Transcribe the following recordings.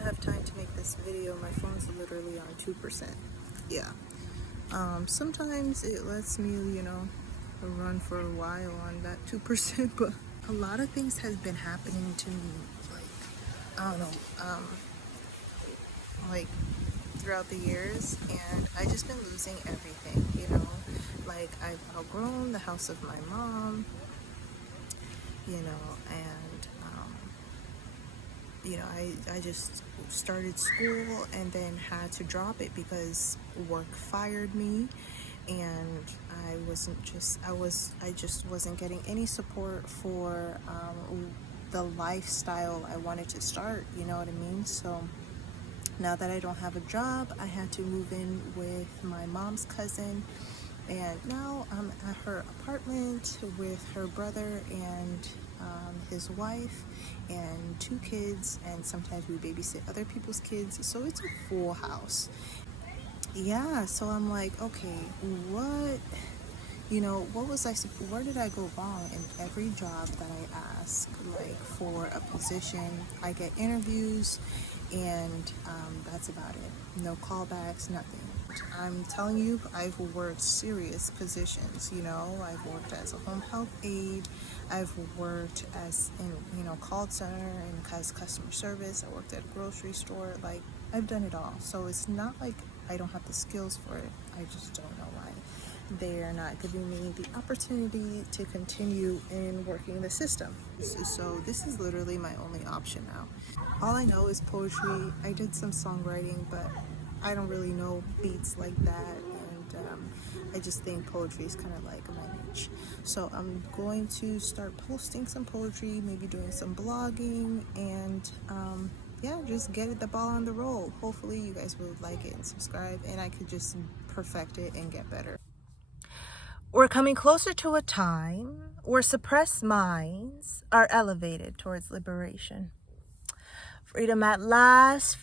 have time to make this video. My phone's literally on 2%. Yeah. Sometimes it lets me, run for a while on that 2%, but a lot of things has been happening to me, like, I don't know, like throughout the years, and I just been losing everything, like I've outgrown the house of my mom, and I just started school and then had to drop it because work fired me, and I just wasn't getting any support for the lifestyle I wanted to start, you know what I mean? So now that I don't have a job, I had to move in with my mom's cousin, and now I'm at her apartment with her brother and his wife and 2 kids, and sometimes we babysit other people's kids, so it's a full house. Yeah, so I'm like, okay, where did I go wrong? In every job that I ask, like for a position, I get interviews, and that's about it. No callbacks, nothing. I'm telling you, I've worked serious positions, I've worked as a home health aide, I've worked as in, call center and as customer service, I worked at a grocery store, like I've done it all. So it's not like I don't have the skills for it, I just don't know why they're not giving me the opportunity to continue in working the system. So this is literally my only option now. All I know is poetry. I did some songwriting, but I don't really know beats like that, and I just think poetry is kind of like my niche. So I'm going to start posting some poetry, maybe doing some blogging, and yeah, just get the ball on the roll. Hopefully you guys will like it and subscribe, and I could just perfect it and get better. We're coming closer to a time where suppressed minds are elevated towards liberation. Freedom at last,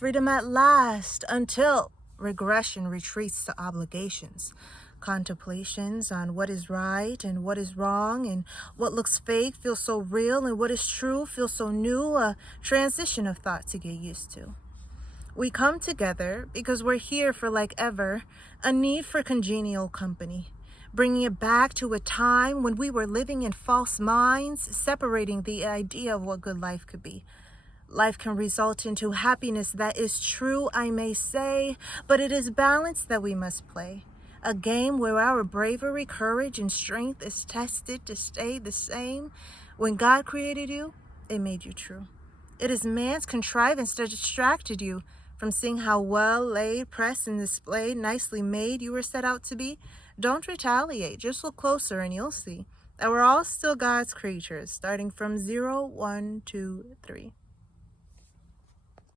until regression retreats to obligations. Contemplations on what is right and what is wrong, and what looks fake feels so real, and what is true feels so new, a transition of thought to get used to. We come together because we're here for like ever, a need for congenial company, bringing it back to a time when we were living in false minds, separating the idea of what good life could be. Life can result into happiness that is true, I may say, but it is balance that we must play. A game where our bravery, courage, and strength is tested to stay the same. When God created you, it made you true. It is man's contrivance that distracted you from seeing how well laid, pressed, and displayed, nicely made you were set out to be. Don't retaliate, just look closer and you'll see that we're all still God's creatures, starting from 0, 1, 2, 3.